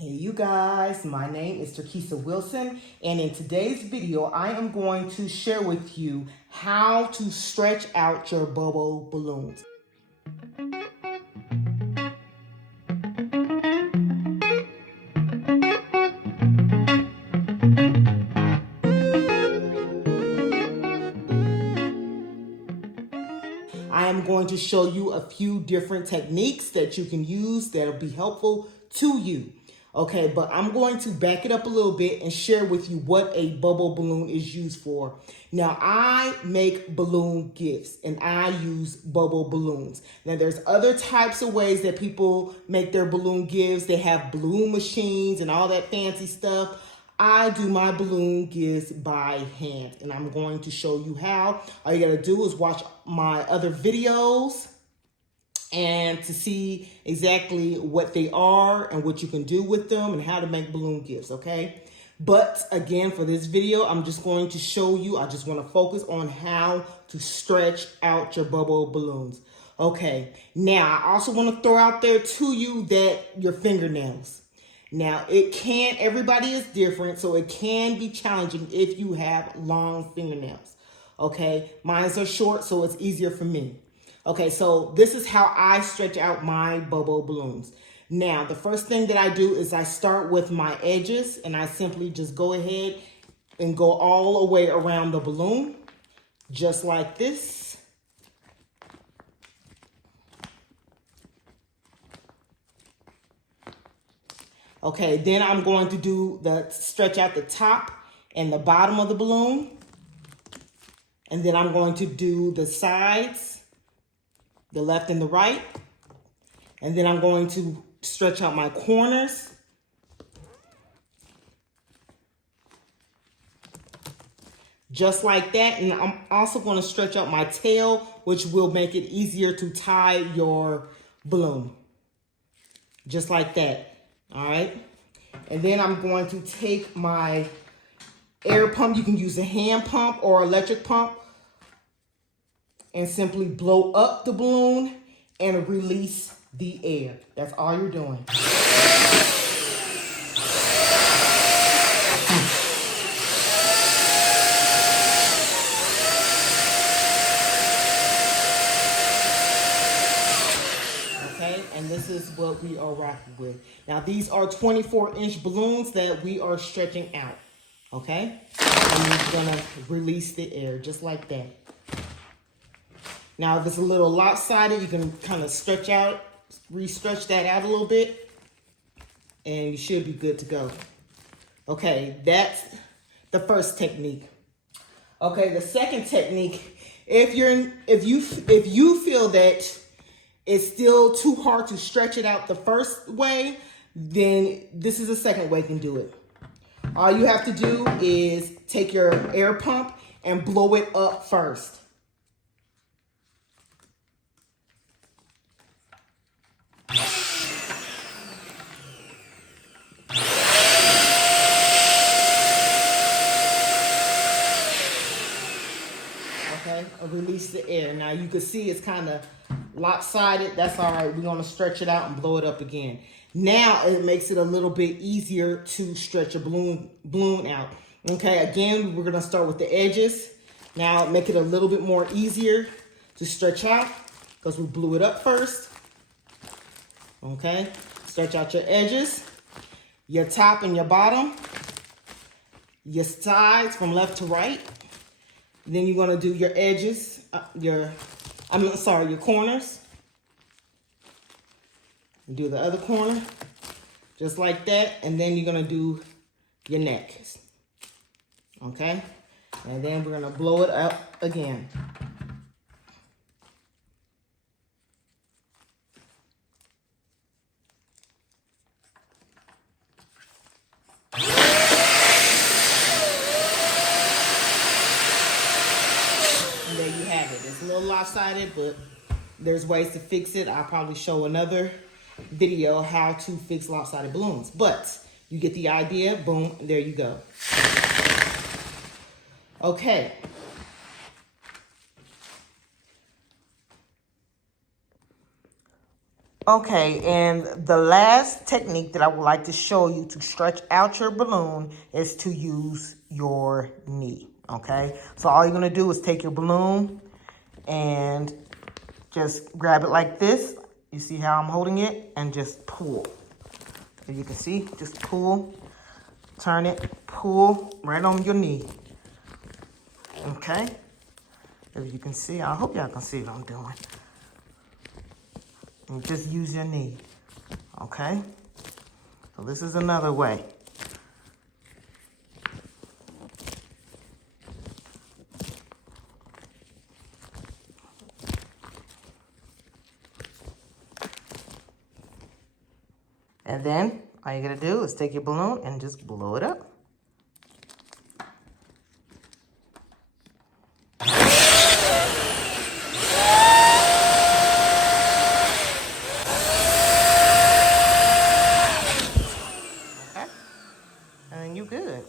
Hey you guys, my name is Turkissa Wilson, and in today's video I am going to share with you how to stretch out your Bobo balloons. I am going to show you a few different techniques that you can use that'll be helpful to you. Okay, but I'm going to back it up a little bit and share with you what a Bobo balloon is used for. Now, I make balloon gifts and I use Bobo balloons. Now, there's other types of ways that people make their balloon gifts. They have balloon machines and all that fancy stuff. I do my balloon gifts by hand, and I'm going to show you how. All you gotta do is watch my other videos and to see exactly what they are and what you can do with them and how to make balloon gifts, okay? But again, for this video, I'm just going to show you, I just want to focus on how to stretch out your Bobo balloons. Okay, now I also want to throw out there to you that your fingernails. Now, everybody is different, so it can be challenging if you have long fingernails, okay? Mine are short, so it's easier for me. Okay, so this is how I stretch out my Bobo balloons. Now, the first thing that I do is I start with my edges, and I simply just go ahead and go all the way around the balloon, just like this. Okay, then I'm going to do stretch out the top and the bottom of the balloon. And then I'm going to do the sides, the left and the right. And then I'm going to stretch out my corners. Just like that. And I'm also going to stretch out my tail, which will make it easier to tie your balloon. Just like that. All right. And then I'm going to take my air pump. You can use a hand pump or electric pump. And simply blow up the balloon and release the air. That's all you're doing. Okay, and this is what we are rocking with. Now, these are 24-inch balloons that we are stretching out. Okay, and you're gonna release the air just like that. Now, if it's a little lopsided, you can kind of re-stretch that out a little bit, and you should be good to go. Okay, that's the first technique. Okay, the second technique, if you feel that it's still too hard to stretch it out the first way, then this is the second way you can do it. All you have to do is take your air pump and blow it up first. Okay, release the air. Now you can see it's kind of lopsided. That's all right. We're going to stretch it out and blow it up again. Now it makes it a little bit easier to stretch a balloon out. Okay, again, we're going to start with the edges. Now make it a little bit more easier to stretch out because we blew it up first. Okay, stretch out your edges, your top and your bottom, your sides from left to right. Then you're going to do your edges, your corners. Do the other corner, just like that. And then you're going to do your neck. Okay? And then we're going to blow it up again. And there you have it. It's a little lopsided, but there's ways to fix it. I'll probably show another video how to fix lopsided balloons. But you get the idea. Boom. There you go. Okay. Okay, and the last technique that I would like to show you to stretch out your balloon is to use your knee, okay? So all you're gonna do is take your balloon and just grab it like this. You see how I'm holding it? And just pull. As you can see, just pull, turn it, pull right on your knee, okay? As you can see, I hope y'all can see what I'm doing. And just use your knee, okay? So this is another way. And then all you gotta do is take your balloon and just blow it up. Okay? And then you good.